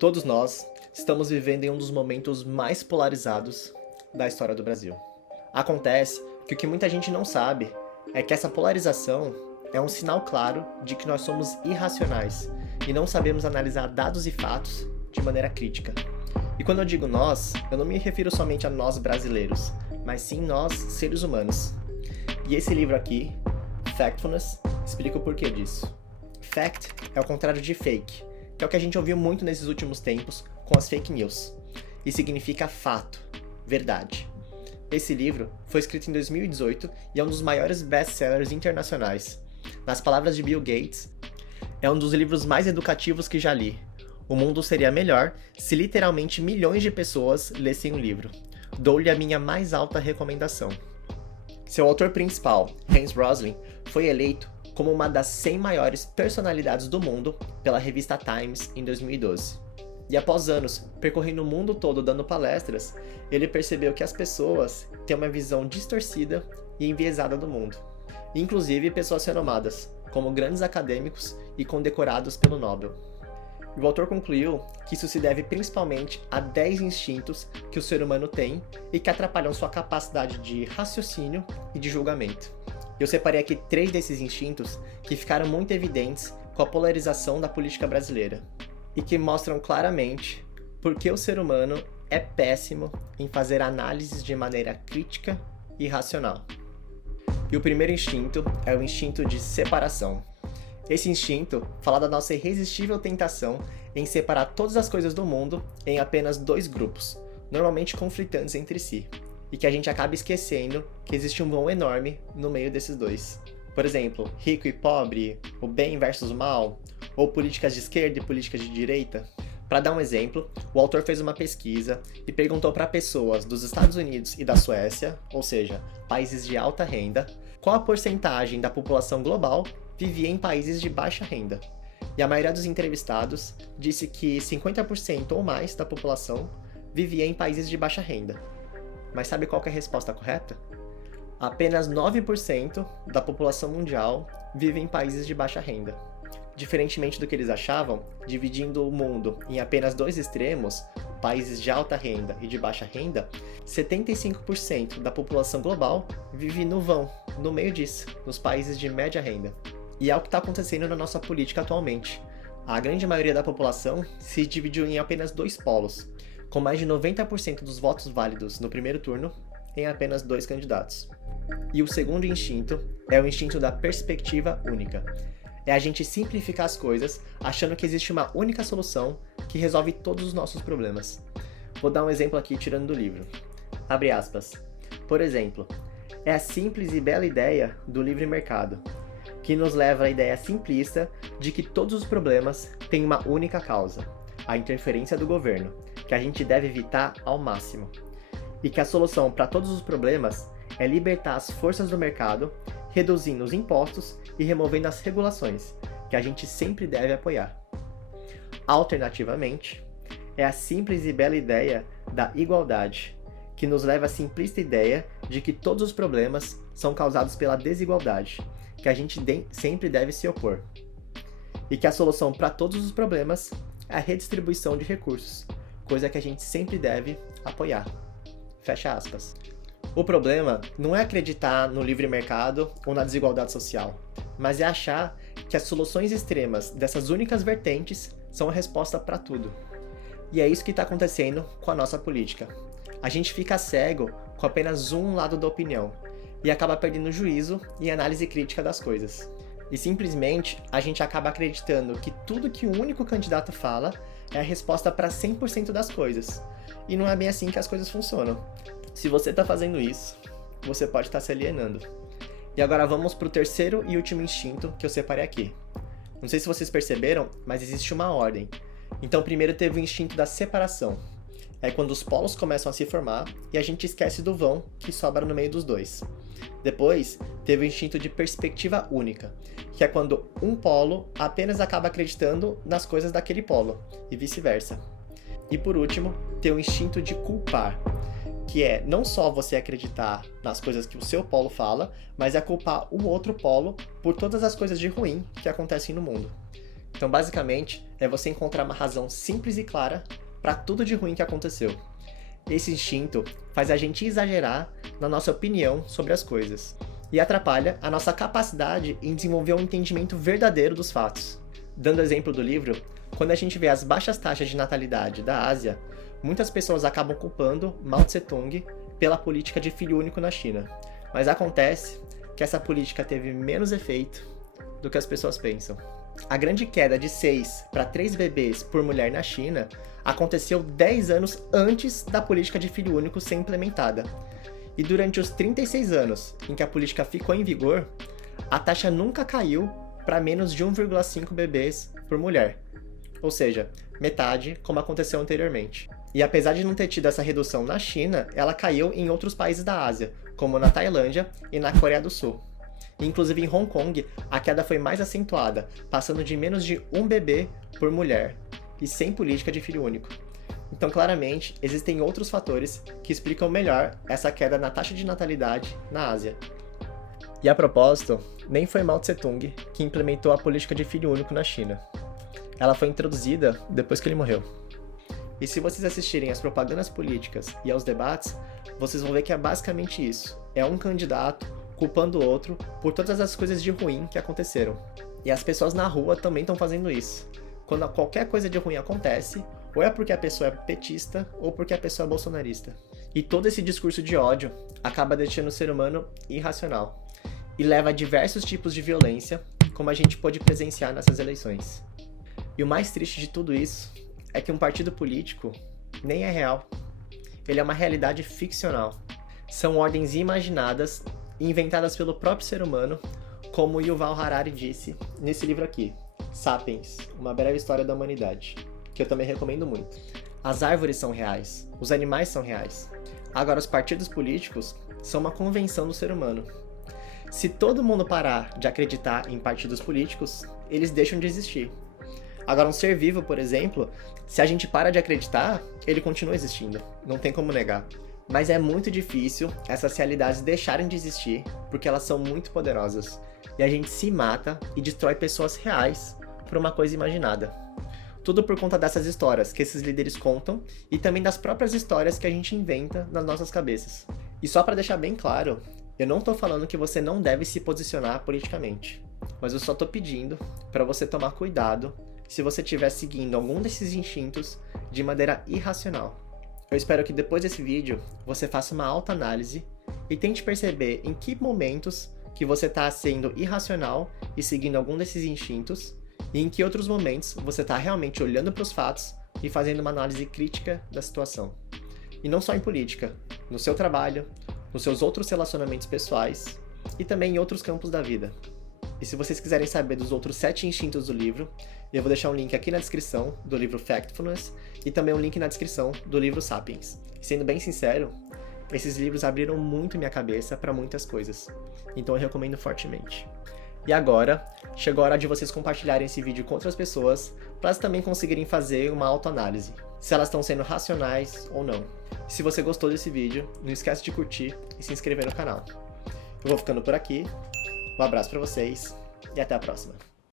Todos nós estamos vivendo em um dos momentos mais polarizados da história do Brasil. Acontece que o que muita gente não sabe é que essa polarização é um sinal claro de que nós somos irracionais e não sabemos analisar dados e fatos de maneira crítica. E quando eu digo nós, eu não me refiro somente a nós brasileiros, mas sim nós, seres humanos. E esse livro aqui, Factfulness, explica o porquê disso. Fact é o contrário de fake, que é o que a gente ouviu muito nesses últimos tempos com as fake news, e significa fato, verdade. Esse livro foi escrito em 2018 e é um dos maiores best-sellers internacionais. Nas palavras de Bill Gates, é um dos livros mais educativos que já li. O mundo seria melhor se literalmente milhões de pessoas lessem o livro. Dou-lhe a minha mais alta recomendação. Seu autor principal, Hans Rosling, foi eleito como uma das 100 maiores personalidades do mundo pela revista Times em 2012. E após anos percorrendo o mundo todo dando palestras, ele percebeu que as pessoas têm uma visão distorcida e enviesada do mundo. Inclusive pessoas renomadas, como grandes acadêmicos e condecorados pelo Nobel. E o autor concluiu que isso se deve principalmente a 10 instintos que o ser humano tem e que atrapalham sua capacidade de raciocínio e de julgamento. Eu separei aqui 3 desses instintos que ficaram muito evidentes com a polarização da política brasileira e que mostram claramente por que o ser humano é péssimo em fazer análises de maneira crítica e racional. E o primeiro instinto é o instinto de separação. Esse instinto fala da nossa irresistível tentação em separar todas as coisas do mundo em apenas 2 grupos, normalmente conflitantes entre si, e que a gente acaba esquecendo que existe um vão enorme no meio desses 2. Por exemplo, rico e pobre, o bem versus o mal, ou políticas de esquerda e políticas de direita. Para dar um exemplo, o autor fez uma pesquisa e perguntou para pessoas dos Estados Unidos e da Suécia, ou seja, países de alta renda, qual a porcentagem da população global vivia em países de baixa renda. E a maioria dos entrevistados disse que 50% ou mais da população vivia em países de baixa renda. Mas sabe qual que é a resposta correta? Apenas 9% da população mundial vive em países de baixa renda. Diferentemente do que eles achavam, dividindo o mundo em apenas 2 extremos, países de alta renda e de baixa renda, 75% da população global vive no vão, no meio disso, nos países de média renda. E é o que está acontecendo na nossa política atualmente. A grande maioria da população se dividiu em apenas 2 polos, com mais de 90% dos votos válidos no primeiro turno em apenas 2 candidatos. E o segundo instinto é o instinto da perspectiva única. É a gente simplificar as coisas achando que existe uma única solução que resolve todos os nossos problemas. Vou dar um exemplo aqui tirando do livro. Abre aspas. Por exemplo, é a simples e bela ideia do livre mercado, que nos leva à ideia simplista de que todos os problemas têm uma única causa, a interferência do governo, que a gente deve evitar ao máximo. E que a solução para todos os problemas é libertar as forças do mercado, reduzindo os impostos e removendo as regulações, que a gente sempre deve apoiar. Alternativamente, é a simples e bela ideia da igualdade, que nos leva à simplista ideia de que todos os problemas são causados pela desigualdade, que a gente sempre deve se opor. E que a solução para todos os problemas é a redistribuição de recursos, coisa que a gente sempre deve apoiar. Fecha aspas. O problema não é acreditar no livre mercado ou na desigualdade social, mas é achar que as soluções extremas dessas únicas vertentes são a resposta para tudo. E é isso que está acontecendo com a nossa política. A gente fica cego com apenas um lado da opinião e acaba perdendo juízo e análise crítica das coisas. E simplesmente a gente acaba acreditando que tudo que um único candidato fala é a resposta para 100% das coisas. E não é bem assim que as coisas funcionam. Se você está fazendo isso, você pode estar se alienando. E agora vamos para o terceiro e último instinto que eu separei aqui. Não sei se vocês perceberam, mas existe uma ordem. Então primeiro teve o instinto da separação. É quando os polos começam a se formar e a gente esquece do vão que sobra no meio dos 2. Depois, teve o instinto de perspectiva única, que é quando um polo apenas acaba acreditando nas coisas daquele polo, e vice-versa. E por último, tem o instinto de culpar, que é não só você acreditar nas coisas que o seu polo fala, mas é culpar o outro polo por todas as coisas de ruim que acontecem no mundo. Então, basicamente, é você encontrar uma razão simples e clara para tudo de ruim que aconteceu. Esse instinto faz a gente exagerar na nossa opinião sobre as coisas e atrapalha a nossa capacidade em desenvolver um entendimento verdadeiro dos fatos. Dando exemplo do livro, quando a gente vê as baixas taxas de natalidade da Ásia, muitas pessoas acabam culpando Mao Tse-tung pela política de filho único na China. Mas acontece que essa política teve menos efeito do que as pessoas pensam. A grande queda de 6 para 3 bebês por mulher na China aconteceu 10 anos antes da política de filho único ser implementada. E durante os 36 anos em que a política ficou em vigor, a taxa nunca caiu para menos de 1,5 bebês por mulher. Ou seja, metade, como aconteceu anteriormente. E apesar de não ter tido essa redução na China, ela caiu em outros países da Ásia, como na Tailândia e na Coreia do Sul. Inclusive em Hong Kong, a queda foi mais acentuada, passando de menos de 1 bebê por mulher, e sem política de filho único. Então, claramente, existem outros fatores que explicam melhor essa queda na taxa de natalidade na Ásia. E a propósito, nem foi Mao Tse-tung que implementou a política de filho único na China. Ela foi introduzida depois que ele morreu. E se vocês assistirem às propagandas políticas e aos debates, vocês vão ver que é basicamente isso. É um candidato culpando o outro por todas as coisas de ruim que aconteceram. E as pessoas na rua também estão fazendo isso. Quando qualquer coisa de ruim acontece, ou é porque a pessoa é petista, ou porque a pessoa é bolsonarista. E todo esse discurso de ódio acaba deixando o ser humano irracional. E leva a diversos tipos de violência, como a gente pôde presenciar nessas eleições. E o mais triste de tudo isso é que um partido político nem é real. Ele é uma realidade ficcional. São ordens imaginadas e inventadas pelo próprio ser humano, como Yuval Harari disse nesse livro aqui, Sapiens, Uma Breve História da Humanidade, que eu também recomendo muito. As árvores são reais, os animais são reais. Agora, os partidos políticos são uma convenção do ser humano. Se todo mundo parar de acreditar em partidos políticos, eles deixam de existir. Agora, um ser vivo, por exemplo, se a gente para de acreditar, ele continua existindo. Não tem como negar. Mas é muito difícil essas realidades deixarem de existir, porque elas são muito poderosas. E a gente se mata e destrói pessoas reais por uma coisa imaginada. Tudo por conta dessas histórias que esses líderes contam e também das próprias histórias que a gente inventa nas nossas cabeças. E só para deixar bem claro, eu não tô falando que você não deve se posicionar politicamente, mas eu só tô pedindo para você tomar cuidado se você estiver seguindo algum desses instintos de maneira irracional. Eu espero que depois desse vídeo você faça uma autoanálise e tente perceber em que momentos que você está sendo irracional e seguindo algum desses instintos e em que outros momentos você está realmente olhando para os fatos e fazendo uma análise crítica da situação. E não só em política, no seu trabalho, nos seus outros relacionamentos pessoais e também em outros campos da vida. E se vocês quiserem saber dos outros 7 instintos do livro, eu vou deixar um link aqui na descrição do livro Factfulness e também um link na descrição do livro Sapiens. E sendo bem sincero, esses livros abriram muito minha cabeça para muitas coisas, então eu recomendo fortemente. E agora, chegou a hora de vocês compartilharem esse vídeo com outras pessoas, para elas também conseguirem fazer uma autoanálise, se elas estão sendo racionais ou não. E se você gostou desse vídeo, não esquece de curtir e se inscrever no canal. Eu vou ficando por aqui, um abraço para vocês e até a próxima.